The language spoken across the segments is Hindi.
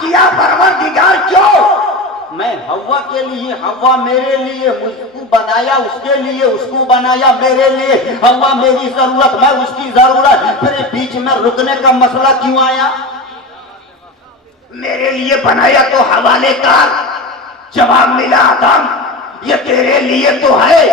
किया परवरदिगार क्यों? मैं हव्वा के लिए, हव्वा मेरे लिए, मुझको बनाया उसके लिए, उसको बनाया मेरे लिए। हव्वा मेरी जरूरत, मैं उसकी जरूरत, फिर बीच में रुकने का मसला क्यों आया? मेरे लिए बनाया तो हवाले कार। जवाब मिला आदम, ये तेरे लिए तो है,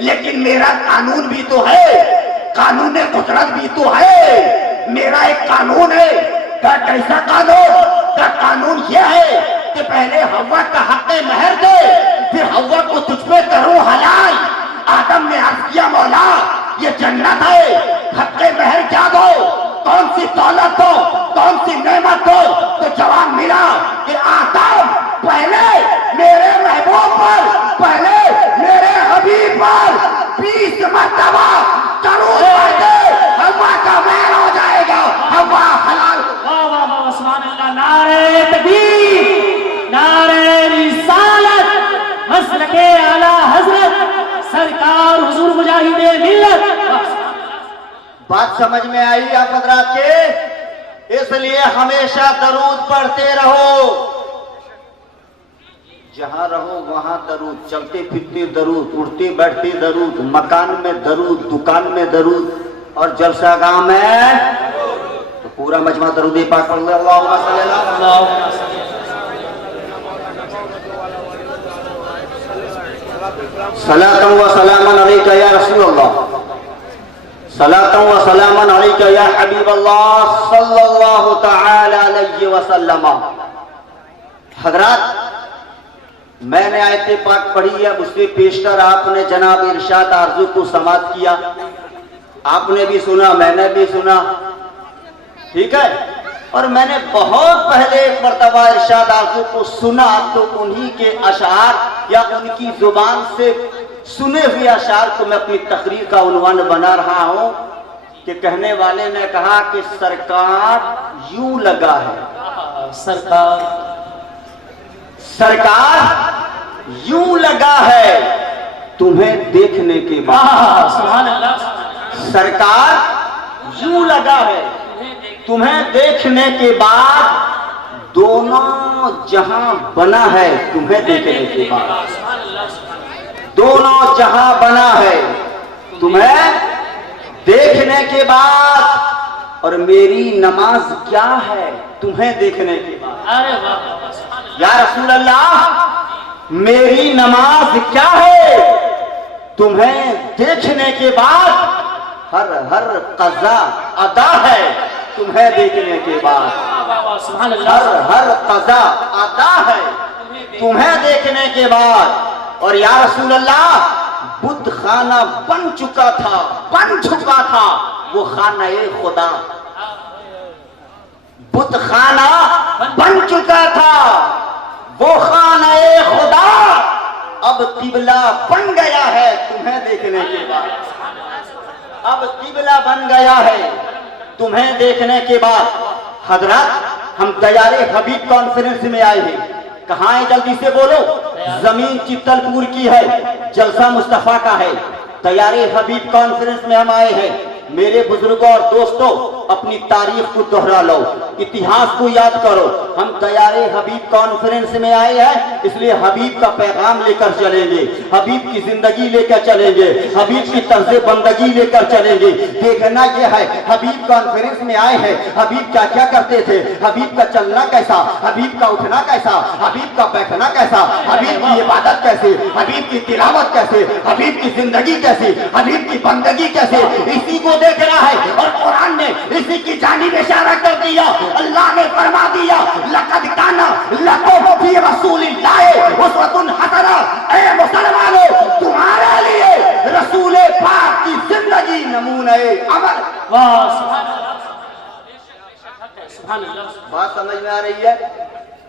लेकिन मेरा कानून भी तो है, कानून कुदरत भी तो है। मेरा एक कानून है। क्या कैसा कानून? क्या कानून यह है कि पहले हव्वा का हक़ महर दे, फिर हव्वा को तुझ पे करूं हलाल। आदम ने अर्ज किया, मौला ये जन्नत है, हक़ महर क्या दो? कौन सी दौलत दो, कौन सी नेमत दो? तो जवाब मिला कि आदम पहले मेरे महबूब पर, पहले मेरे हबीब पर 20 मरतबा दरूद पढ़ दे, हव्वा का महर हो जाएगा, हव्वा हलाल। वाह वाह वाह, सुभान अल्लाह। नारे तकबीर, नारे रिसालत, मसलके आला हजरत सरकार हुजूर मुजाहिदे मिल्लत। बात समझ में आई आप हजरात के? इसलिए हमेशा दरूद पढ़ते रहो, जहां रहो वहां दरूद, चलते फिरते दरूद, उठते बैठते दरूद, मकान में दरूद, दुकान में दरूद, और जलसागाह में तो पूरा मजमा दरूद पाक पढ़ लो। अल्लाहुम्मा सल्ली अला सलातन व सलामन अलैका या रसूलल्लाह, सलातन व सलामन अलैका या हबीबल्लाह सल्लल्लाहु तआला अलैहि वसल्लम। हजरात, मैंने आयत पाक पढ़ी है, उसके पेशतर आपने जनाब इरशाद आरजू को समाप्त किया। आपने भी सुना, मैंने भी सुना, ठीक है। और मैंने बहुत पहले एक मर्तबा इरशाद आरजू को सुना, तो उन्हीं के अशार या उनकी जुबान से सुने हुए अशार को मैं अपनी तकरीर का उन्वान बना रहा हूं कि कहने वाले ने कहा कि सरकार यूं लगा है, सरकार सरकार यूं लगा है तुम्हें देखने के बाद, सुभान अल्लाह। सरकार यूं लगा है तुम्हें देखने के बाद, दोनों जहां बना है तुम्हें देखने के बाद, दोनों जहां बना है तुम्हें देखने के बाद। और मेरी नमाज क्या है तुम्हें देखने के बाद? अरे वाह, या रसूल अल्लाह, मेरी नमाज क्या है तुम्हें देखने के बाद? हर हर कज़ा अदा है तुम्हें देखने के बाद, हर हर कज़ा अदा है तुम्हें देखने के बाद। और या रसूल अल्लाह, बुत खाना बन चुका था, बन चुका था वो खाना ए खुदा, बुत खाना बन चुका था वो खाना ए खुदा, अब किबला बन गया है तुम्हें देखने के बाद, अब किबला बन गया है तुम्हें देखने के बाद। हजरत, हम तैयारे हबीब कॉन्फ्रेंस में आए हैं। कहाँ है? जल्दी से बोलो। जमीन चित्तलपुर की है, जलसा मुस्तफा का है। तैयारे हबीब कॉन्फ्रेंस में हम आए हैं। मेरे बुजुर्गों और दोस्तों, अपनी तारीख को दोहरा लो, इतिहास को याद करो। हम तैयारे हबीब कॉन्फ्रेंस में आए हैं, इसलिए हबीब का पैगाम लेकर चलेंगे, हबीब की जिंदगी लेकर चलेंगे, हबीब की तर्ज बंदगी लेकर चलेंगे। देखना यह है, हबीब कॉन्फ्रेंस में आए हैं, हबीब क्या क्या करते थे, हबीब का चलना कैसा, हबीब का उठना कैसा, हबीब का बैठना कैसा, हबीब की इबादत कैसे, हबीब की तिलावत कैसे, हबीब की जिंदगी कैसी, हबीब की बंदगी कैसे, इसी को देखना है। और कुरान ने इसी की जानिब इशारा कर दिया। अल्लाह ने फरमा दिया, लक़द काना लकुम फी रसूलिल्लाह उस्वतुन हसना। ऐ मुसलमानों, तुम्हारे लिए रसूल पाक की जिंदगी नमूने अमल। वाह, सुभान अल्लाह, सुभान अल्लाह। बात समझ में आ रही है?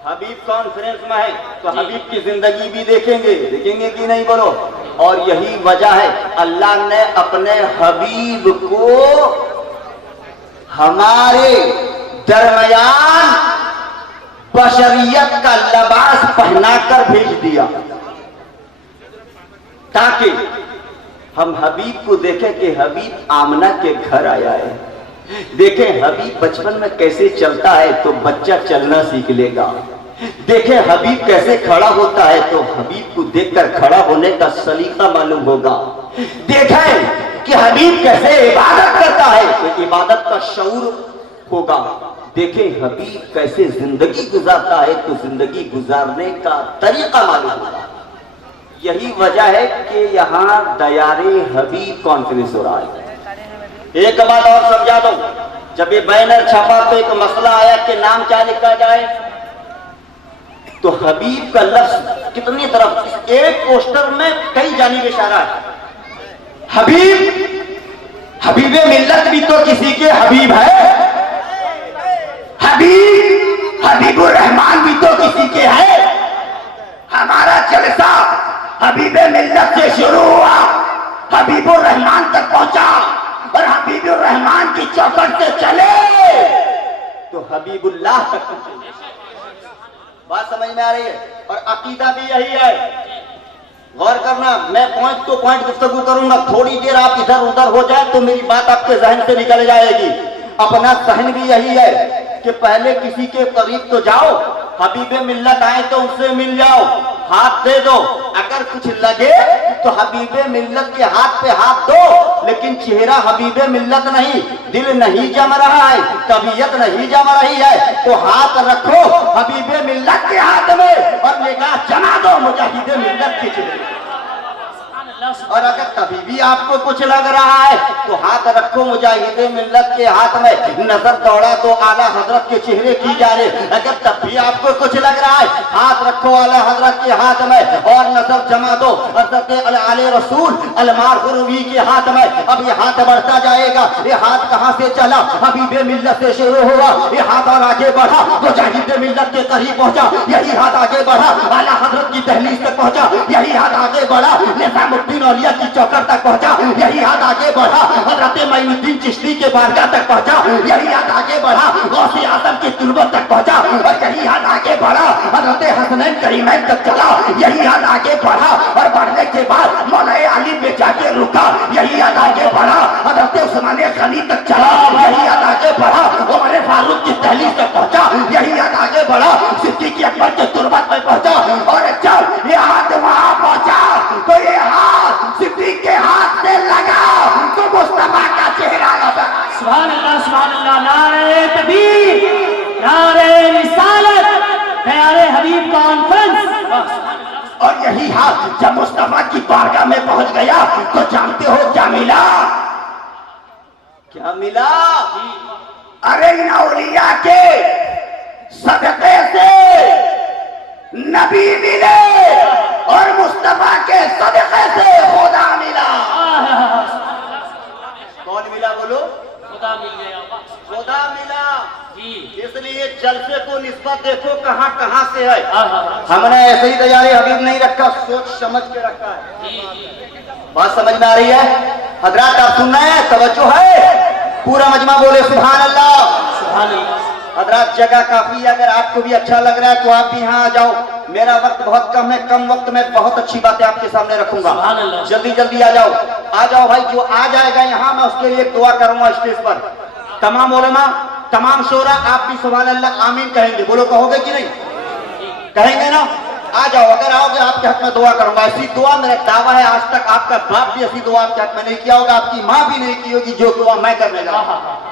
हबीब कॉन्फ्रेंस में है तो हबीब की जिंदगी भी देखेंगे, देखेंगे कि नहीं बोलो। और यही वजह है, अल्लाह ने अपने हबीब को हमारे दरमियान बशरियत का लिबास पहनाकर भेज दिया, ताकि हम हबीब को देखें कि हबीब आमना के घर आया है। देखें हबीब बचपन में कैसे चलता है तो बच्चा चलना सीख लेगा। देखें हबीब कैसे खड़ा होता है तो हबीब को देखकर खड़ा होने का सलीका मालूम होगा। देखें कि हबीब कैसे इबादत करता है तो इबादत का शऊर होगा। देखें हबीब कैसे जिंदगी गुजारता है तो जिंदगी गुजारने का तरीका मालूम होगा। यही वजह है कि यहाँ दयारे हबीब कॉन्फ्रेंस हो रहा है। एक बात और समझा दो, जब ये बैनर छपा तो एक मसला आया कि नाम क्या लिखा जाए, तो हबीब का लफ्ज कितनी तरफ, एक पोस्टर में कई जानिब इशारा है। हबीब, हबीबे मिल्लत भी तो किसी के हबीब है। हबीब, हबीबुर रहमान भी तो किसी के है। हमारा जलसा हबीबे मिल्लत से शुरू हुआ, हबीबुर रहमान तक पहुंचा और हबीबुर रहमान की चौखट से चले तो हबीबुल्लाह तक पहुंचे। बात समझ में आ रही है? और अकीदा भी यही है। गौर करना, मैं पॉइंट तो पॉइंट गुफ्तगू करूंगा, थोड़ी देर आप इधर उधर हो जाए तो मेरी बात आपके जहन से निकल जाएगी। अपना सहन भी यही है कि पहले किसी के करीब तो जाओ, हबीबे मिल्लत आए तो उनसे मिल जाओ, हाथ दे दो, अगर कुछ लगे तो हबीबे मिल्लत के हाथ पे हाथ दो, लेकिन चेहरा हबीबे मिल्लत नहीं, दिल नहीं जम रहा है, तबीयत नहीं जम रही है तो हाथ रखो हबीबे मिल्लत के हाथ में और निगाह जमा दो मुजाहिदे मिल्लत के चेहरे। और अगर तभी भी आपको कुछ लग रहा है तो हाथ रखो मुजाहिदे मिल्लत के हाथ में, नजर दौड़ा तो आला हजरत के चेहरे की जाने। अगर तब भी आपको कुछ लग रहा है, हाथ रखो आला हजरत के हाथ में और नजर जमा दो हजरत आले रसूल अलमारफुरवी के हाथ में। अब ये हाथ बढ़ता जाएगा, ये हाथ कहां से चला, हबीबे मिल्लत से शुरू हुआ, ये हाथ और आगे बढ़ा मुजाहिदे मिल्लत के करीब पहुंचा, यही हाथ आगे बढ़ा आला हजरत की दहलीज तक पहुंचा, यही हाथ आगे बढ़ा निजामुद्दीन औलिया की चौखट तक पहुंचा, यही हाथ आगे बढ़ा हजरत मोइनुद्दीन चिश्ती के बारगाह तक पहुंचा, यही हाथ आगे बढ़ा गौसे आजम की तुलबत तक पहुंचा, और यही हाथ आगे बढ़ा हजरत हसनैन करीमैन तक चला, यही हाथ आगे बढ़ा और बढ़ने के बाद मौलाए अली पे जाके रुका, यही हाथ आगे बढ़ा हजरत उस्मान गनी तक चला, यही हाथ आगे बढ़ा उमर फारूक की दहलीज तक पहुंचा, यही हाथ आगे बढ़ा सिद्दीक अकबर के तुलबत में पहुंचा। और जब ये हाथ वहां पहुंचा तो ये हाथ सिद्दीक के हाथ से लगा तो मुस्तफा का चेहरा नजर आया। सुभान अल्लाह, सुभान अल्लाह, नारे तकबीर, नारे रिसालत, प्यारे हबीब कॉन्फ्रेंस। और यही हाथ जब मुस्तफा की बारगाह में पहुंच गया तो जानते हो क्या मिला? क्या मिला? अरे इन औलिया के सदक़े से नबी मिले और मुस्तफा के सदक़े से खुदा मिला। कौन मिला बोलो? खुदा मिल गया, खुदा मिला। जी, इसलिए जलसे को निस्बत देखो कहां कहां से है। हाँ, हमने ऐसे ही दयारे हबीब नहीं रखा, सोच समझ के रखा है। बात समझ में आ रही है? हजरात आप सुन रहे हैं, तवज्जो है, पूरा मजमा बोले सुभान अल्लाह। सुभान अल्लाह। हजरात जगह काफी है, अगर आपको भी अच्छा लग रहा है तो आप भी यहाँ आ जाओ। मेरा वक्त बहुत कम है, कम वक्त में बहुत अच्छी बातें आपके सामने रखूंगा। सुभान अल्लाह। जल्दी जल्दी आ जाओ भाई। जो आ जाएगा यहाँ मैं उसके लिए दुआ करूंगा स्टेज पर। तमाम उलमा, तमाम शोरा, आप भी सुभान अल्लाह आमीन कहेंगे। बोलो, कहोगे कि नहीं? कहेंगे ना? आ जाओ, अगर आओगे आपके हक में दुआ करूंगा। ऐसी दुआ मेरा दावा है, आज तक आपका बाप भी ऐसी दुआ आपके हक में नहीं किया होगा, आपकी माँ भी नहीं की होगी जो दुआ मैं करने जा रहा हूं।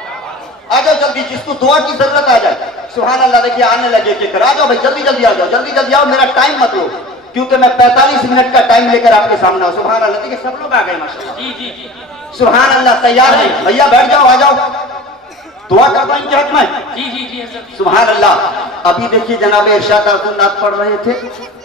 आ जाओ जल्दी, जिसको दुआ की जरूरत आ जाए। सुभान अल्लाह, देखिए आने लगे कि आ जाओ भाई, जल्दी जल्दी आ जाओ, जल्दी जल्दी आओ, मेरा टाइम मत लो, क्योंकि मैं 45 मिनट का टाइम लेकर आपके सामने हूं। सुभान अल्लाह, देखिए सब लोग आ गए माशाल्लाह। जी जी जी, सुभान अल्लाह, तैयार है भैया? बैठ जाओ, आ जाओ, दुआ करता हूं इनके हक में। जी जी जी, सुभान अल्लाह। अभी देखिए जनाब इरशाद नाथ पढ़ रहे थे,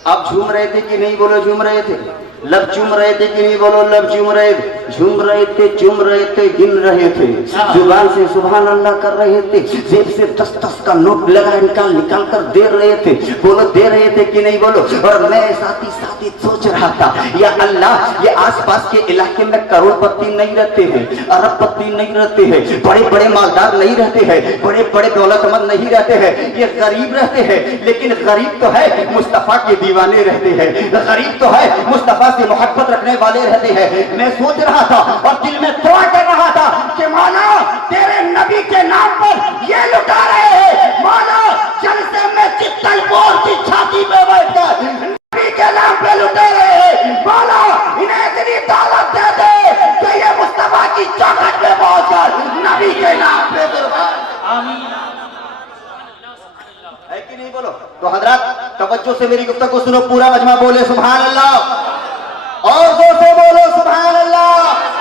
आप झूम रहे थे कि नहीं? बोलो, झूम रहे थे। लब चूम रहे थे कि नहीं? बोलो, लब चूम रहे थे। झूम रहे थे, चूम रहे थे, गिन रहे थे, जुबान से सुभान अल्लाह कर रहे थे, जेब से 10-10 का नोट लगा निकाल कर दे रहे थे। बोलो, दे रहे थे कि नहीं? बोलो। और मैं साथ ही सोच रहा था, या अल्लाह, ये आसपास के इलाके में करोड़पति नहीं रहते हैं, अरबपति नहीं रहते हैं, बड़े बड़े मालदार नहीं रहते हैं, बड़े बड़े दौलतमंद नहीं रहते हैं, ये गरीब रहते हैं। लेकिन गरीब तो है, मुस्तफा के दीवाने रहते हैं, गरीब तो है, मुस्तफा से मोहब्बत रखने वाले रहते हैं। मैं सोच रहा था और दिल में दुआ कर रहा था कि कि मौला तेरे नबी के नाम पर ये लुटा रहे हैं। मौला जलसे में चित्तल बोर की छाती पे बैठकर नबी के नाम पे लुटा रहे हैं। मौला इन्हें इतनी दौलत दे दे कि ये मुस्तफा की चौखट पे पहुंचकर नबी के नाम पे कुर्बान। आमीन। है कि नहीं बोलो? तो हजरत तवज्जो से मेरी गुफ्तगू सुनो, पूरा मजमा बोले सुभान अल्लाह और जोर से बोलो सुभान अल्लाह।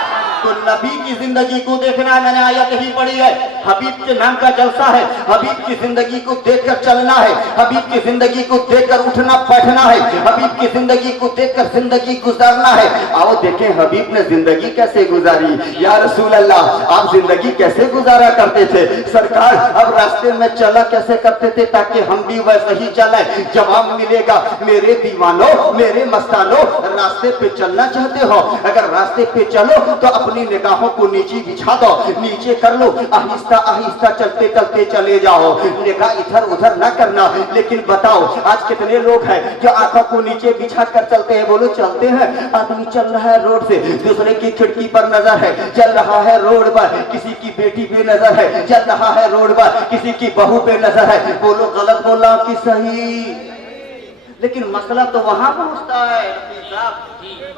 तो नबी की जिंदगी को देखना, मैंने आयत ही पढ़ी है, हबीब के नाम का जलसा है, हबीब की जिंदगी को देखकर चलना है, हबीब की जिंदगी को देखकर उठना बैठना है, हबीब की जिंदगी को देखकर जिंदगी गुजारना है। आओ देखें हबीब ने जिंदगी कैसे गुजारी। या रसूल अल्लाह, आप जिंदगी कैसे गुजारा करते थे सरकार? अब रास्ते में चला कैसे करते थे ताकि हम भी वैसे ही चले? जवाब मिलेगा मेरे दीवानों, मेरे मस्तानों, रास्ते पे चलना चाहते हो? अगर रास्ते पे चलो तो अपनी निगाहों को नीचे बिछा दो, नीचे कर लो, आहिस्ता आहिस्ता चलते चलते चले जाओ, निगाह इधर उधर ना करना। लेकिन बताओ आज कितने लोग हैं जो आंखों को नीचे बिछा कर चलते हैं? बोलो चलते हैं। आदमी चल रहा है रोड से, दूसरे की खिड़की पर नजर है, चल रहा है रोड पर, किसी की बेटी पे नजर है, चल रहा है रोड पर, किसी की बहू पे नजर है। बोलो गलत बोला कि सही? लेकिन मसला तो वहां पहुंचता है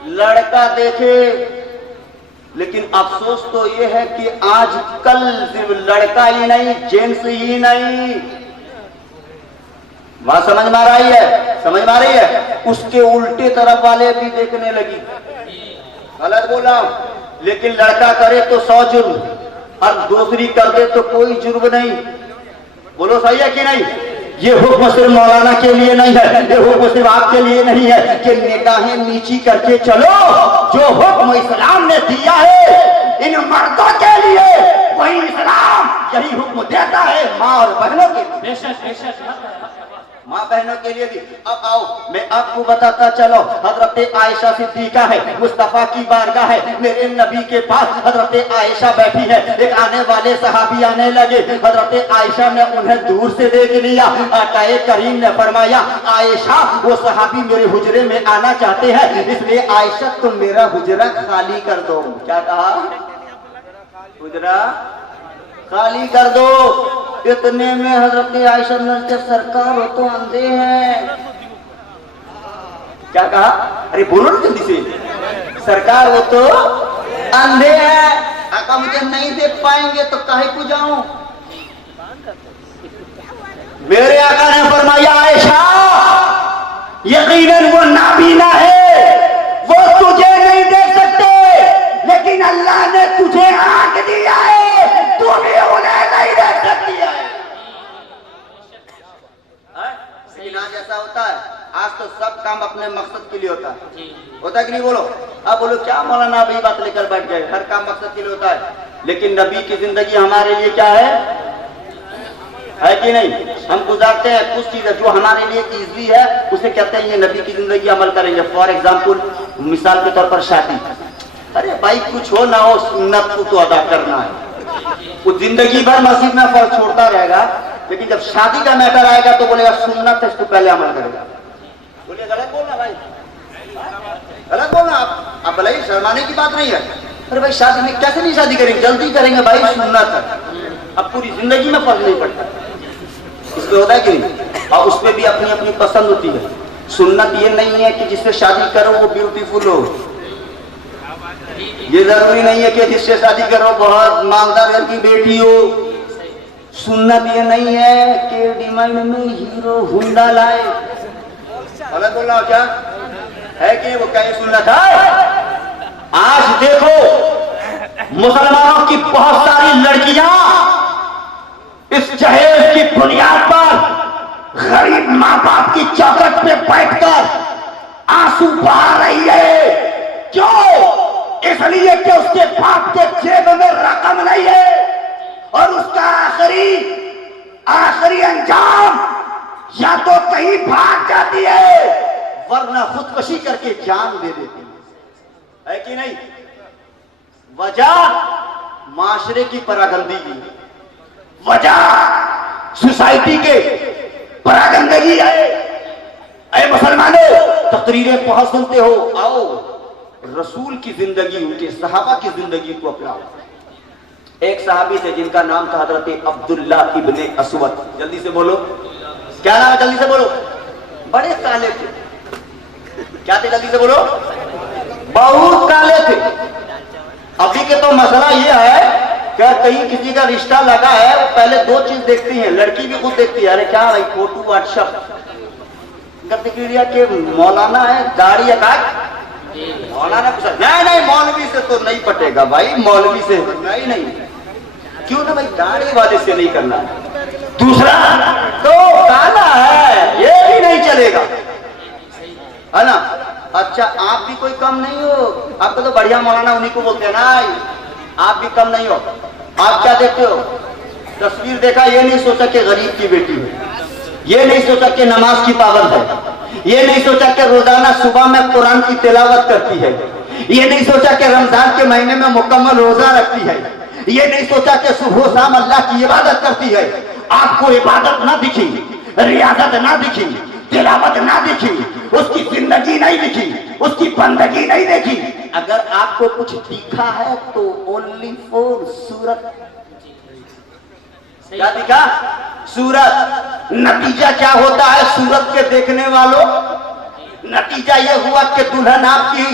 लड़का देखे, लेकिन अफसोस तो ये है कि आज कल सिर्फ लड़का ही नहीं, जेंट्स ही नहीं, बात समझ में आ रही है? समझ में आ रही है? उसके उल्टे तरफ वाले भी देखने लगी। गलत बोला, लेकिन लड़का करे तो 100 जुर्म और दूसरी कर दे तो कोई जुर्म नहीं। बोलो सही है कि नहीं? ये हुक्म सिर्फ मौलाना के लिए नहीं है, ये हुक्म सिर्फ आपके लिए नहीं है कि निगाहें नीची करके चलो। जो हुक्म इस्लाम ने दिया है इन मर्दों के लिए, वही इस्लाम यही हुक्म देता है माँ और बहनों के लिए। बेशक बेशक। माँ बहनों के लिए भी। अब आओ मैं आपको बताता चलो, हजरत आयशा सिद्दीका है, मुस्तफा की बारगाह है, मेरे नबी के पास हजरत आयशा बैठी है। एक आने वाले सहाबी आने लगे, हजरत आयशा ने उन्हें दूर से देख लिया। आकाए करीम ने फरमाया आयशा वो सहाबी मेरे हुजरे में आना चाहते हैं, इसलिए आयशा तुम मेरा हुजरा खाली कर दो। क्या कहा? हुजरा खाली कर दो। इतने में हजरत आयशा ने सरकार वो तो अंधे हैं। क्या कहा? अरे बोलो ना जल्दी से। सरकार वो तो अंधे हैं, आका मुझे नहीं देख पाएंगे तो काहे को जाऊं? मेरे आका ने फरमाया आयशा यकीनन वो नाबीना है, वो तुझे नहीं देख सकते, लेकिन अल्लाह ने तुझे आंख दिया है, तू भी उन्हें नहीं देख सकती है। लेकिन आज ऐसा होता है, आज तो सब काम अपने मकसद के लिए होता है। होता है कि नहीं? बोलो। अब बोलो क्या मौलाना अभी बात लेकर बैठ गए? हर काम मकसद के लिए होता है, लेकिन नबी की जिंदगी हमारे लिए क्या है कि नहीं? हम गुजारते हैं कुछ चीजें जो हमारे लिए इजी है, उसे कहते हैं ये नबी की जिंदगी अमल करेंगे। फॉर एग्जाम्पल, मिसाल के तौर पर शादी। अरे भाई कुछ हो ना हो सुन्नत को तो अदा करना है। वो जिंदगी भर मस्जिद में फर्ज छोड़ता रहेगा, लेकिन जब शादी का मैटर आएगा तो बोलेगा सुन्नत है, इसको पहले अमल करेगा। बोलिए गलत बोलना भाई, गलत बोलना। आप भले ही शर्माने की बात नहीं है। अरे भाई शादी में कैसे नहीं शादी करेंगे? जल्दी करेंगे भाई, सुन्नत है। अब पूरी जिंदगी में फर्ज नहीं पड़ता, इसमें होता है कि नहीं? और उसमें भी अपनी अपनी पसंद होती है। सुन्नत ये नहीं है कि जिससे शादी करो वो ब्यूटीफुल हो, ये जरूरी नहीं है कि जिससे शादी करो बहुत मालदार घर की बेटी हो। सुन्नत ये नहीं है कि डिमांड में हीरो हुंडा लाए। गलत बोल रहा क्या है कि वो क्या सुन्नत है? आज देखो मुसलमानों की बहुत सारी लड़कियां इस जहेज की बुनियाद पर गरीब माँ बाप की चौखट पे बैठकर आंसू बहा रही है। क्यों? इसलिए कि उसके बाप के जेब में रकम नहीं है और उसका आखिरी अंजाम या तो कहीं भाग जाती है वरना खुदकुशी करके जान दे देती है कि नहीं? वजह माशरे की परागंदगी, वजह सोसाइटी के परागंदगी है। अरे मुसलमानों, तकरीरें बहुत सुनते हो, आओ रसूल की जिंदगी, उनके सहाबा की जिंदगी को अपनाओ। एक सहाबी थे जिनका नाम था हजरत अब्दुल्ला इब्ने अस्वद। जल्दी से बोलो, क्या नाम है? जल्दी से बोलो। बड़े काले थे। क्या थे? जल्दी से बोलो। बहुत काले थे। अभी के तो मसला ये है क्या, कहीं किसी का रिश्ता लगा है वो पहले दो चीज देखती है, लड़की भी खुद देखती है, अरे क्या भाई फोटो व्हाट्सएप के मौलाना है, दाढ़ी है, मौलाना पूछा नहीं मौलवी से तो नहीं पटेगा भाई, मौलवी से नहीं क्यों ना भाई, दाढ़ी वाले से नहीं करना। दूसरा तो काला है, ये भी नहीं चलेगा, है ना। अच्छा आप भी कोई कम नहीं हो, आपको तो बढ़िया मौलाना उन्हीं को बोलते हैं ना, आप भी कम नहीं हो। आप क्या देखते हो? तस्वीर देखा, ये नहीं सोचा कि गरीब की बेटी है, ये नहीं सोचा कि नमाज की पाबंद है, ये नहीं सोचा कि रोजाना सुबह में कुरान की तिलावत करती है, ये नहीं सोचा कि रमजान के महीने में मुकम्मल रोजा रखती है, ये नहीं सोचा कि सुबह शाम अल्लाह की इबादत करती है। आपको इबादत ना दिखी, रियाजत ना दिखी, तिलावत ना दिखी, उसकी जिंदगी नहीं दिखी, उसकी बंदगी नहीं देखी। अगर आपको कुछ दिखा है तो ओनली फॉर सूरत। क्या दिखा? सूरत। नतीजा क्या होता है सूरत के देखने वालों? नतीजा यह हुआ कि दुल्हन आपकी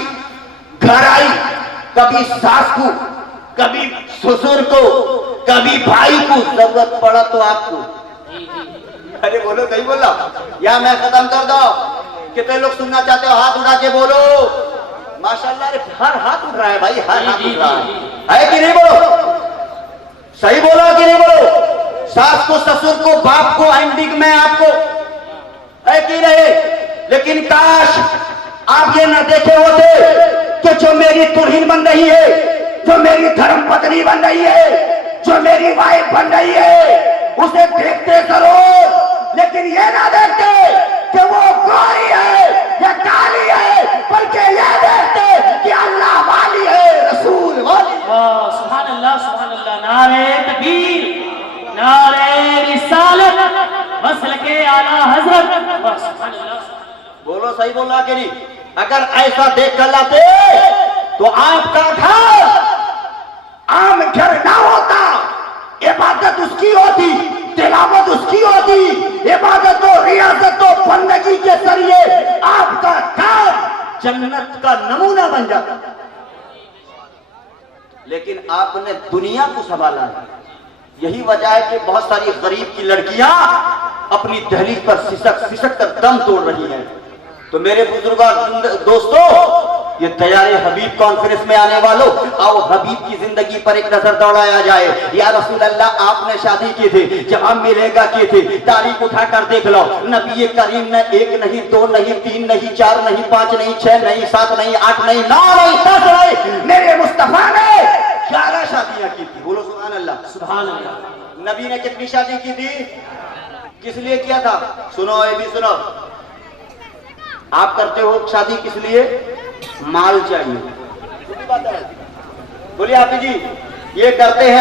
घर आई, कभी सास को, कभी ससुर को, कभी भाई को, जरूरत पड़ा तो आपको। अरे बोलो, सही बोला या मैं खत्म कर दो? कितने लोग सुनना चाहते हो? हाथ उठा के बोलो। माशाल्लाह, हर हाथ उठ रहा है भाई, हर हाथ उठ रहा है कि नहीं? बोलो, सही बोलो कि नहीं? बोलो। सास को, ससुर को, बाप को, एंडिंग में आपको है कि नहीं? लेकिन काश आप ये न देखे होते कि जो मेरी दुल्हन बन रही है, जो मेरी धर्म पत्नी बन रही है, जो मेरी वाइफ बन रही है, उसे देखते जरूर, लेकिन ये ना देखते कि वो गोरी है या काली है, बल्कि ये देखते कि अल्लाह वाली है, रसूल वाली। सुभान अल्लाह, सुभान अल्लाह। नारे तकबीर, नारे रिसालत, मसलके आला हजरत। सुभान अल्लाह। बोलो, सही बोल रहा कि नहीं? अगर ऐसा देख कर लाते तो आपका घर आम घर ना होता, इबादत उसकी होती, तिलावत उसकी होती, इबादत और रियाजत और बंदगी के जरिए आपका घर जन्नत का नमूना बन जाता। लेकिन आपने दुनिया को संभाला है। यही वजह है कि बहुत सारी गरीब की लड़कियां अपनी दहलीज पर सिसक कर दम तोड़ रही हैं। तो मेरे बुजुर्ग और दोस्तों, ये तैयार हबीब कॉन्फ्रेंस में आने वालों, आओ हबीब की जिंदगी पर एक नजर दौड़ाया जाए। या रसूल अल्लाह, आपने शादी की थी, जवाब मिलेगा की थी, तारीख उठाकर देख लो। नबी करीम ने 1 नहीं, 2 नहीं, 3 नहीं, 4 नहीं, 5 नहीं, 6 नहीं, 7 नहीं, 8 नहीं, 9 नहीं, 10 नहीं, मेरे मुस्तफा ने 11 शादियां की थी। बोलो सुभान अल्लाह। सुभान अल्लाह। नबी ने कितनी शादी की थी? किस लिए किया था? सुनो, ये भी सुनो। आप करते हो शादी किस लिए? माल चाहिए। बोलिए आप जी, ये करते हैं